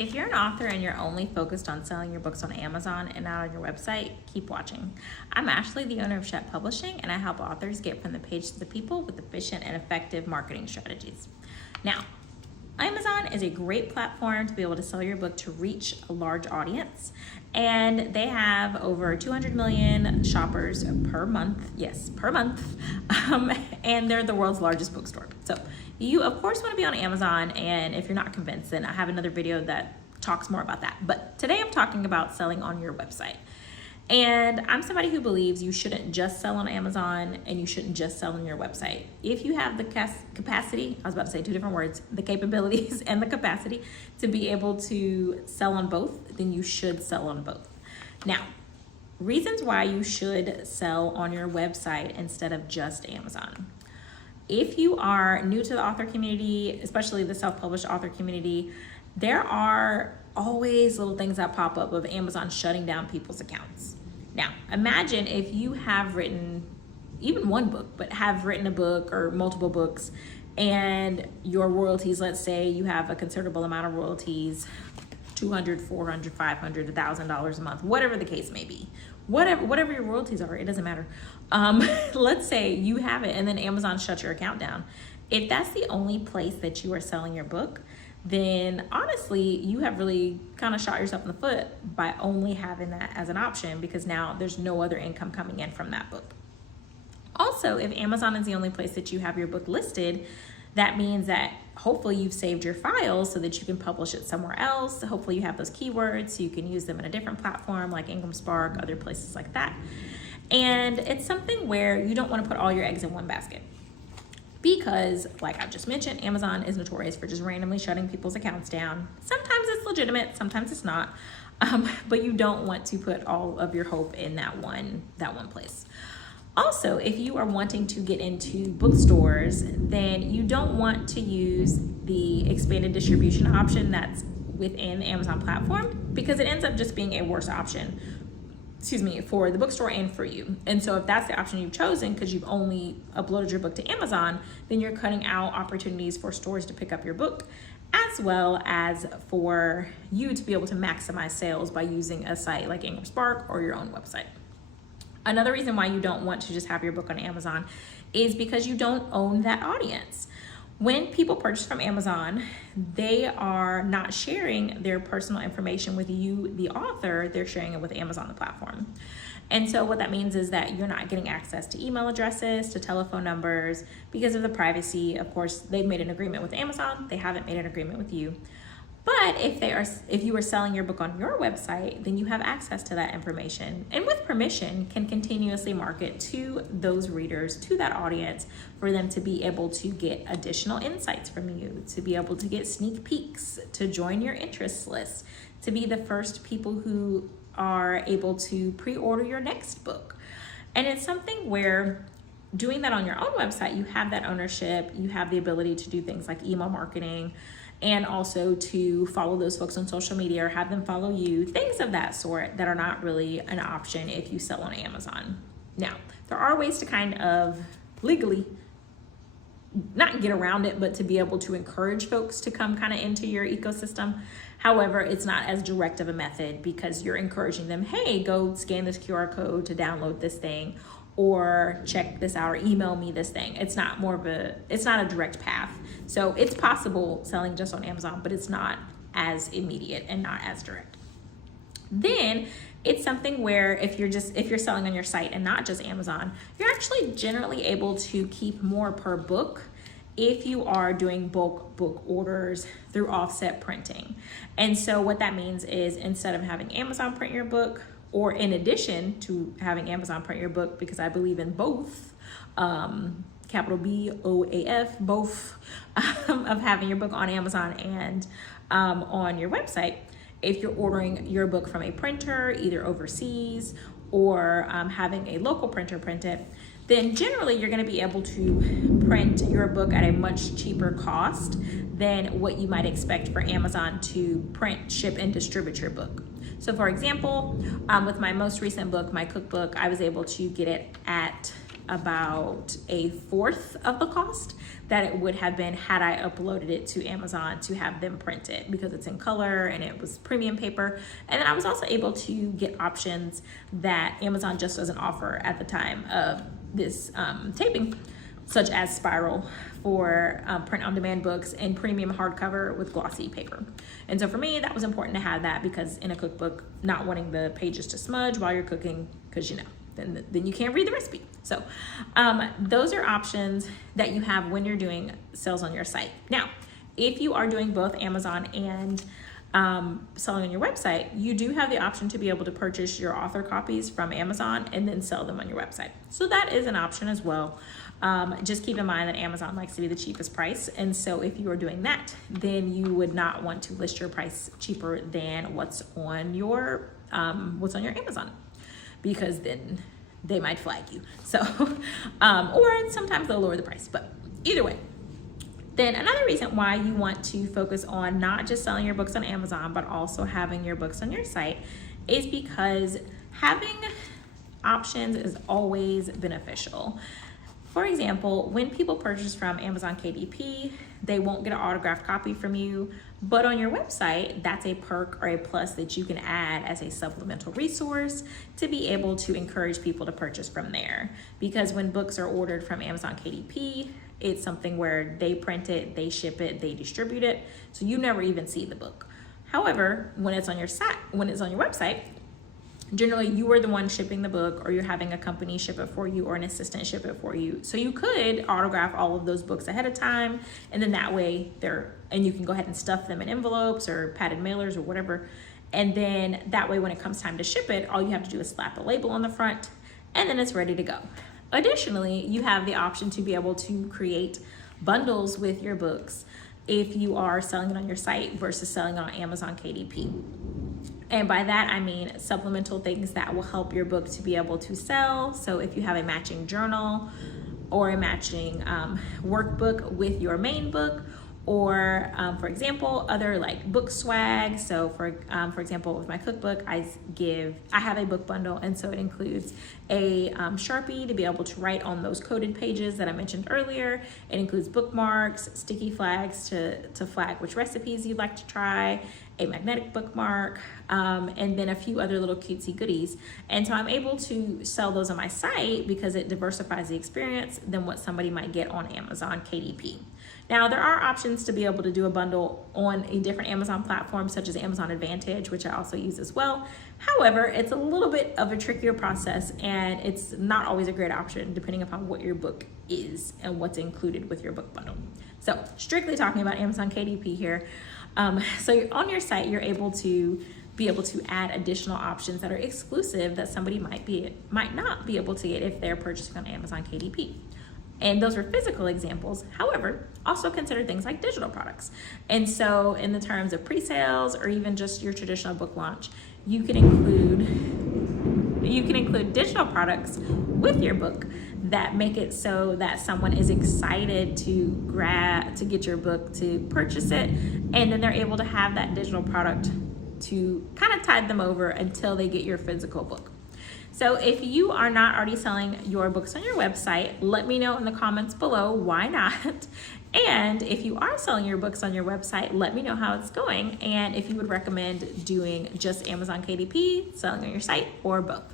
If you're an author and you're only focused on selling your books on Amazon and not on your website, keep watching. I'm Ashley, the owner of selfpublishing, and I help authors get from the page to the people with efficient and effective marketing strategies. Now, Amazon is a great platform to be able to sell your book to reach a large audience, and they have over 200 million shoppers per month. Yes, per month. And they're the world's largest bookstore. So you, of course, want to be on Amazon, and if you're not convinced, then I have another video that talks more about that. But today I'm talking about selling on your website. And I'm somebody who believes you shouldn't just sell on Amazon and you shouldn't just sell on your website. If you have the capacity, I was about to say two different words, the capabilities and the capacity to be able to sell on both, then you should sell on both. Now, reasons why you should sell on your website instead of just Amazon. If you are new to the author community, especially the self-published author community, there are always little things that pop up of Amazon shutting down people's accounts. Now, imagine if you have written even one book, but have written a book or multiple books, and your royalties, let's say you have a considerable amount of royalties, $200, $400, $500, $1,000 a month, whatever the case may be. Whatever your royalties are, it doesn't matter. Let's say you have it and then Amazon shuts your account down. If that's the only place that you are selling your book, then honestly, you have really kind of shot yourself in the foot by only having that as an option, because now there's no other income coming in from that book. Also, if Amazon is the only place that you have your book listed, that means that hopefully you've saved your files so that you can publish it somewhere else. Hopefully you have those keywords so you can use them in a different platform like Spark, other places like that. And it's something where you don't want to put all your eggs in one basket, because like I've just mentioned, Amazon is notorious for just randomly shutting people's accounts down. Sometimes it's legitimate, sometimes it's not, but you don't want to put all of your hope in that one place. Also, if you are wanting to get into bookstores, then you don't want to use the expanded distribution option that's within the Amazon platform, because it ends up just being a worse option, for the bookstore and for you. And so if that's the option you've chosen because you've only uploaded your book to Amazon, then you're cutting out opportunities for stores to pick up your book, as well as for you to be able to maximize sales by using a site like Spark or your own website. Another reason why you don't want to just have your book on Amazon is because you don't own that audience. When people purchase from Amazon, they are not sharing their personal information with you, the author, they're sharing it with Amazon, the platform. And so what that means is that you're not getting access to email addresses, to telephone numbers, because of the privacy. Of course, they've made an agreement with Amazon, they haven't made an agreement with you. But if you are selling your book on your website, then you have access to that information, and with permission can continuously market to those readers, to that audience, for them to be able to get additional insights from you, to be able to get sneak peeks, to join your interest list, to be the first people who are able to pre-order your next book. And it's something where doing that on your own website, you have that ownership, you have the ability to do things like email marketing, and also to follow those folks on social media or have them follow you, things of that sort that are not really an option if you sell on Amazon. Now, there are ways to kind of legally not get around it, but to be able to encourage folks to come kind of into your ecosystem. However, it's not as direct of a method, because you're encouraging them, hey, go scan this QR code to download this thing, or check this out, or email me this thing. It's not a direct path. So it's possible selling just on Amazon, but it's not as immediate and not as direct. Then it's something where if you're selling on your site and not just Amazon, you're actually generally able to keep more per book if you are doing bulk book orders through offset printing. And so what that means is, instead of having Amazon print your book, or in addition to having Amazon print your book, because I believe in both, capital BOAF, both of having your book on Amazon and on your website. If you're ordering your book from a printer, either overseas or having a local printer print it, then generally you're going to be able to print your book at a much cheaper cost than what you might expect for Amazon to print, ship, and distribute your book. So for example, with my most recent book, my cookbook, I was able to get it at about a fourth of the cost that it would have been had I uploaded it to Amazon to have them print it, because it's in color and it was premium paper. And then I was also able to get options that Amazon just doesn't offer at the time of this taping, such as spiral for print-on-demand books and premium hardcover with glossy paper. And so for me, that was important to have that, because in a cookbook, not wanting the pages to smudge while you're cooking, because then you can't read the recipe. So those are options that you have when you're doing sales on your site. Now, if you are doing both Amazon and selling on your website, you do have the option to be able to purchase your author copies from Amazon and then sell them on your website. So that is an option as well. Just keep in mind that Amazon likes to be the cheapest price. And so if you are doing that, then you would not want to list your price cheaper than what's on your Amazon, because then they might flag you. So, or sometimes they'll lower the price, but either way. Then another reason why you want to focus on not just selling your books on Amazon, but also having your books on your site, is because having options is always beneficial. For example, when people purchase from Amazon KDP, they won't get an autographed copy from you, but on your website, that's a perk or a plus that you can add as a supplemental resource to be able to encourage people to purchase from there. Because when books are ordered from Amazon KDP, it's something where they print it, they ship it, they distribute it, so you never even see the book. However, when it's on your site, when it's on your website, generally you are the one shipping the book, or you're having a company ship it for you or an assistant ship it for you. So you could autograph all of those books ahead of time, and then that way and you can go ahead and stuff them in envelopes or padded mailers or whatever. And then that way when it comes time to ship it, all you have to do is slap a label on the front and then it's ready to go. Additionally, you have the option to be able to create bundles with your books if you are selling it on your site versus selling it on Amazon KDP. And by that, I mean supplemental things that will help your book to be able to sell. So if you have a matching journal or a matching workbook with your main book, or for example, other like book swag. So for example, with my cookbook, I have a book bundle, and so it includes a Sharpie to be able to write on those coded pages that I mentioned earlier. It includes bookmarks, sticky flags to flag which recipes you'd like to try, a magnetic bookmark, and then a few other little cutesy goodies. And so I'm able to sell those on my site because it diversifies the experience than what somebody might get on Amazon KDP. Now, there are options to be able to do a bundle on a different Amazon platform, such as Amazon Advantage, which I also use as well. However, it's a little bit of a trickier process, and it's not always a great option depending upon what your book is and what's included with your book bundle. So strictly talking about Amazon KDP here. So on your site, you're able to add additional options that are exclusive that somebody might not be able to get if they're purchasing on Amazon KDP. And those are physical examples. However, also consider things like digital products. And so in the terms of pre-sales or even just your traditional book launch, you can include digital products with your book that make it so that someone is excited to get your book, to purchase it, and then they're able to have that digital product to kind of tide them over until they get your physical book. So if you are not already selling your books on your website, let me know in the comments below why not. And if you are selling your books on your website, let me know how it's going, and if you would recommend doing just Amazon KDP, selling on your site, or both.